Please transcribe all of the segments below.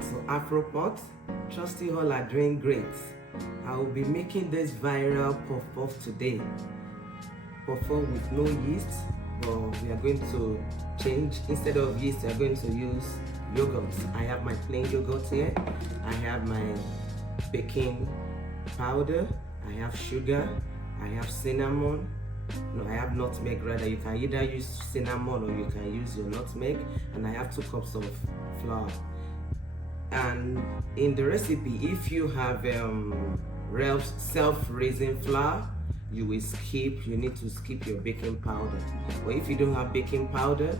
to Afro Pot. Trust you all are doing great. I will be making this viral puff puff today. Puff puff with no yeast, but we are going to change. Instead of yeast, we are going to use yogurt. I have my plain yogurt here. I have my baking powder. I have sugar. I have cinnamon. No, I have nutmeg rather. You can either use cinnamon or you can use your nutmeg. And I have 2 cups of flour. And in the recipe, if you have self-raising flour, you need to skip your baking powder. But if you don't have baking powder,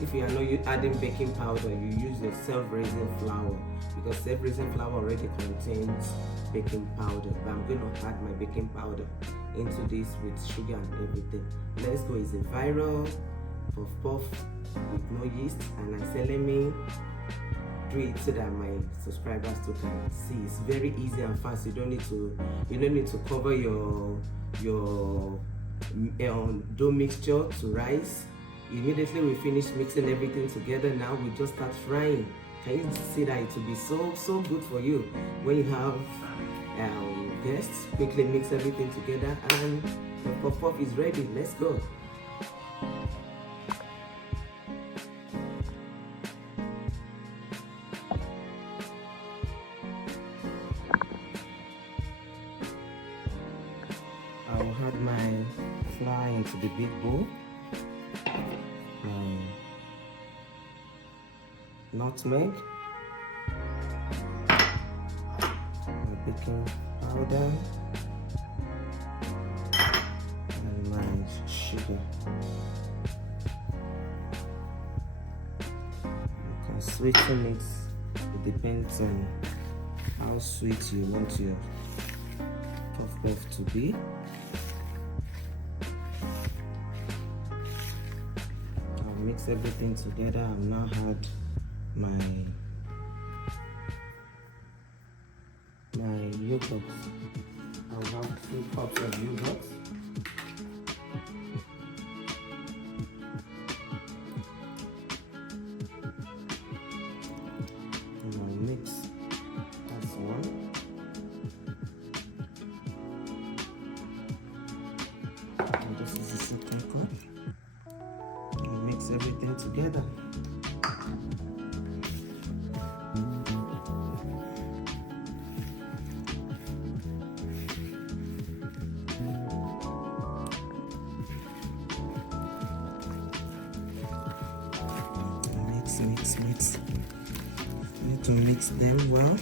if you are not adding baking powder, you use your self-raising flour, because self-raising flour already contains baking powder. But I'm going to add my baking powder into this with sugar and everything. Let's go. It's a viral puff puff with no yeast, and I said let me do it so that my subscribers too can see. It's very easy and fast. You don't need to cover your dough mixture to rise. Immediately we finish mixing everything together, now we just start frying. Can you see that it will be so good for you when you have guests? Quickly mix everything together and the puff puff is ready. Let's go. I will add my flour into the big bowl. Nutmeg, my baking powder, and my sugar. You can sweeten it. It depends on how sweet you want your puff puff to be. I'll mix everything together. I've now had my yogurt. I'll have 2 cups of yogurt. And I'll mix. That's 1. And this is the 2nd cup. I'll mix everything together. Mix. You need to mix them well.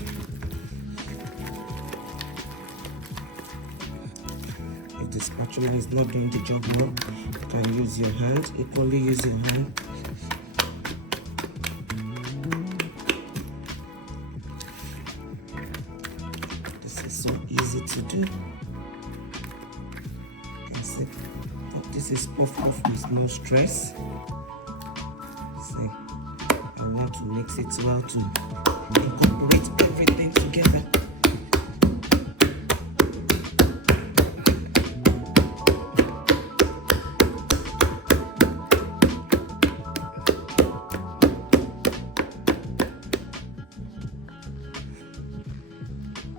If the spatula is not doing the job well, you can use your hand. Equally use your hand. This is so easy to do. You can see that this is puff puff with no stress. See. I want to mix it well to incorporate everything together.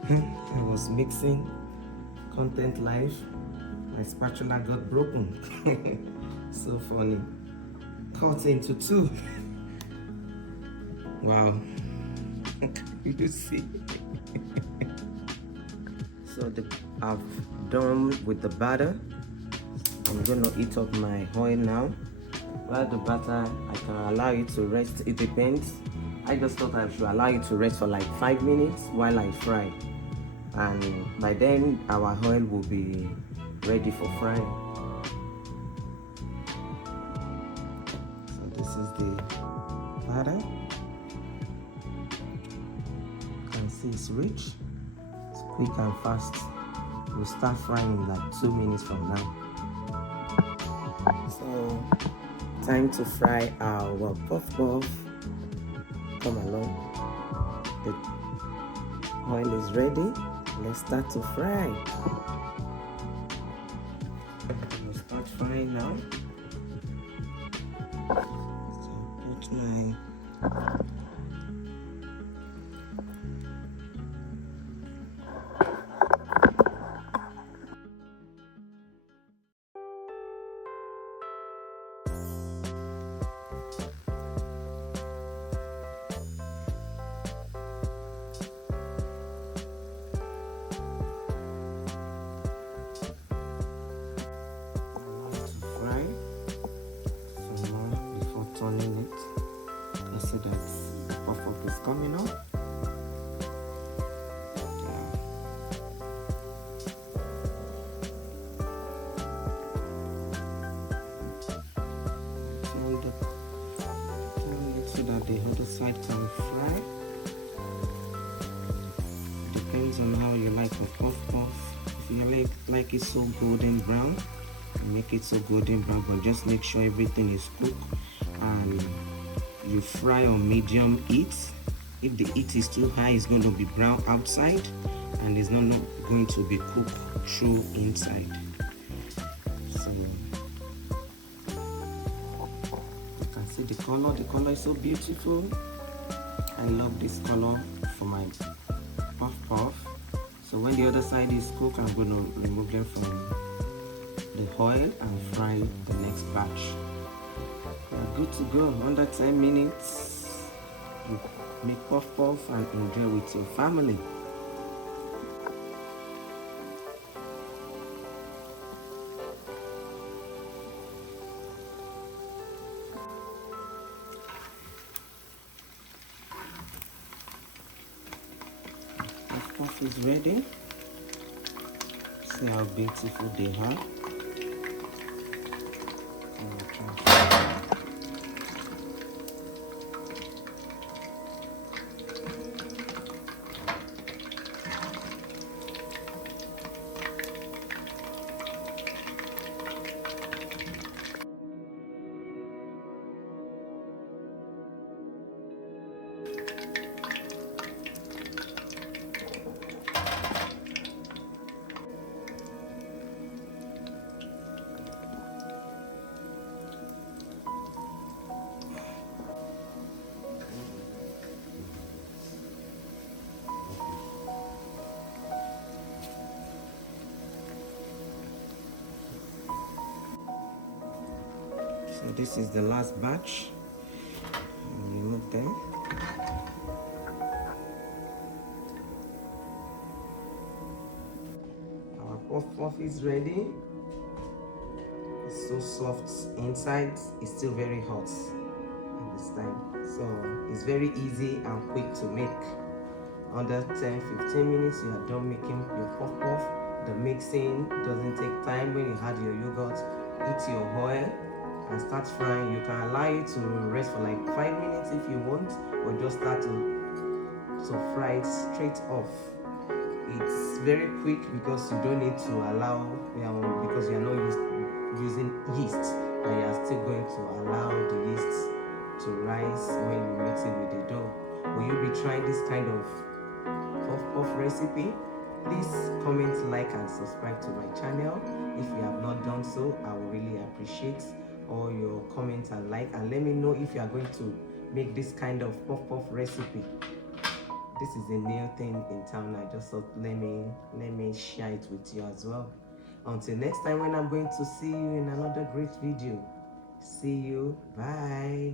I was mixing content live. My spatula got broken. So funny. Cut into 2. Wow. You see. So I've done with the batter. I'm gonna heat up my oil now. While the batter, I can allow it to rest. It depends. I just thought I should allow it to rest for like 5 minutes while I fry. And by then our oil will be ready for frying. So this is the batter. See, it's rich, it's quick and fast. We'll start frying in like 2 minutes from now. So time to fry our puff puff. Come along. The oil is ready. Let's start to fry. We'll start frying now. So put my the other side can fry. Depends on how you like a puff puff. If you like it so golden brown, make it so golden brown, but just make sure everything is cooked and you fry on medium heat. If the heat is too high, it's going to be brown outside and it's not going to be cooked through inside. So you can see the color is so beautiful. I love this color for my puff puff. So when the other side is cooked, I'm going to remove them from the oil and fry the next batch. We're good to go. Under 10 minutes, you make puff puff and enjoy with your family. Puff puff is ready. See how beautiful they are. So this is the last batch. Remove them. Our puff puff is ready. It's so soft inside. It's still very hot at this time. So it's very easy and quick to make. Under 10-15 minutes, you are done making your puff puff. The mixing doesn't take time. When you add your yogurt, eat your oil and start frying. You can allow it to rest for like 5 minutes if you want, or just start to fry it straight off. It's very quick because you don't need to allow, because you are not using yeast, and you are still going to allow the yeast to rise when you mix it with the dough. Will you be trying this kind of puff puff recipe? Please comment, like and subscribe to my channel. If you have not done so, I will really appreciate all your comments and like, and let me know if you are going to make this kind of puff puff recipe. This is a new thing in town. I just thought let me share it with you as well. Until next time, when I'm going to see you in another great video. See you. Bye.